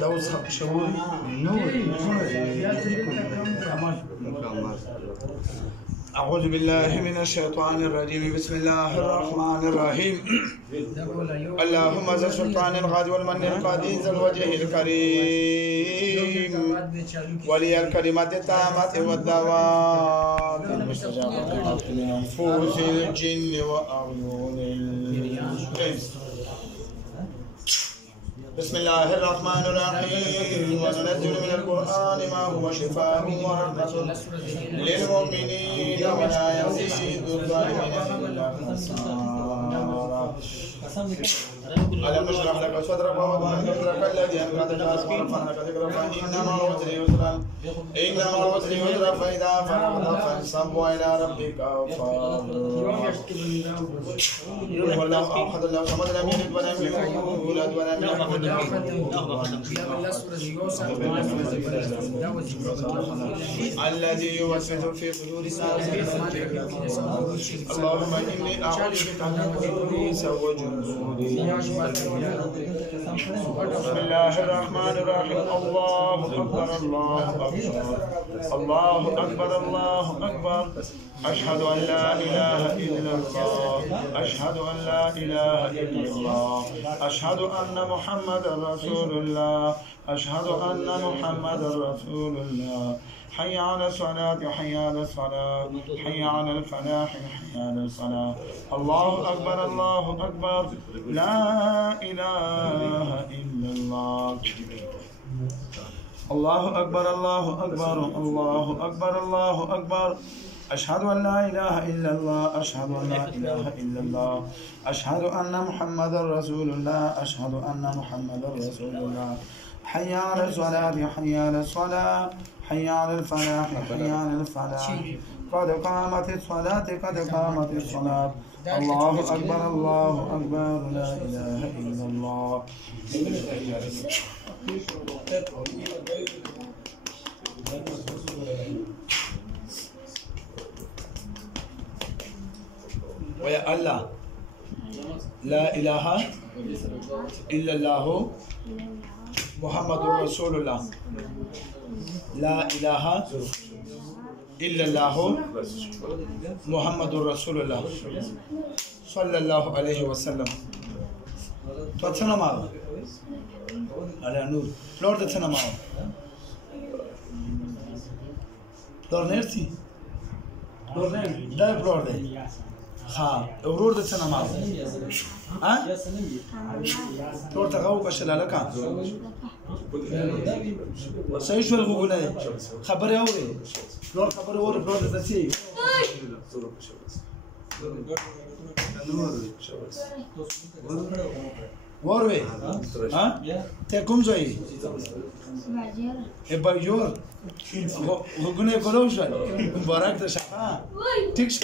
دوس شهور أعوذ بالله من الشيطان الرجيم. بسم الله الرحمن الرحيم. اللهم ذا السلطان الغادي والمن القادي ذا الوجه الكريم ولي الكلمات التامة والدوام المستجابة لنفوس الجن وأعين الإنس. بسم الله الرحمن الرحيم. وننزل من القرآن ما هو شفاء ورحمة للمؤمنين ولا يزيد الظالمين إلا خسارا. ألم نشرح لك صدرك ووضعنا ذكرك الذي أنقض ظهرك ورفعنا لك ذكرك فإن مع العسر يسرا فإذا فرغت فانصب وإلى ربك فارغب. والله أحد الله صمد لم يلد ولم يولد ولم يكن له الذي يوسوس في صدور الناس. اللهم إني أعوذ بك من إبليس وجنوده. بسم الله الرحمن الرحيم. الله أكبر الله أكبر الله أكبر الله أكبر. أشهد أن لا إله إلا الله أشهد أن لا إله إلا الله أشهد أن محمدا رسول الله أشهد أن محمدا رسول الله. حي على الصلاة حي على الصلاة حي على الفلاح حي على الصلاة. الله أكبر الله أكبر لا إله إلا الله. الله أكبر الله أكبر الله أكبر الله أكبر. أشهد أن لا إله إلا الله أشهد أن لا إله إلا الله أشهد أن محمدا رسول الله أشهد أن محمدا رسول الله. حي على الصلاة حي على الصلاة حي على الفلاح حي على الفلاح. قد قامت الصلاة قد قامت الصلاة. الله أكبر الله أكبر لا إله إلا الله. ويا الله لا إله إلا الله محمد رسول الله. لا إله إلا الله محمد رسول الله صلى الله عليه وسلم. تتنا معه على نور لورد تتنا معه لورد نرتي لورد ده لورد ها ورود تتنا معه ها لورد تقاو كشلالك سيشو الغوغنا خبر يوري لور خبر يوري لور تسي وروي ها تكم زي باجور غوغنا كلوش مبارك تشفا تكش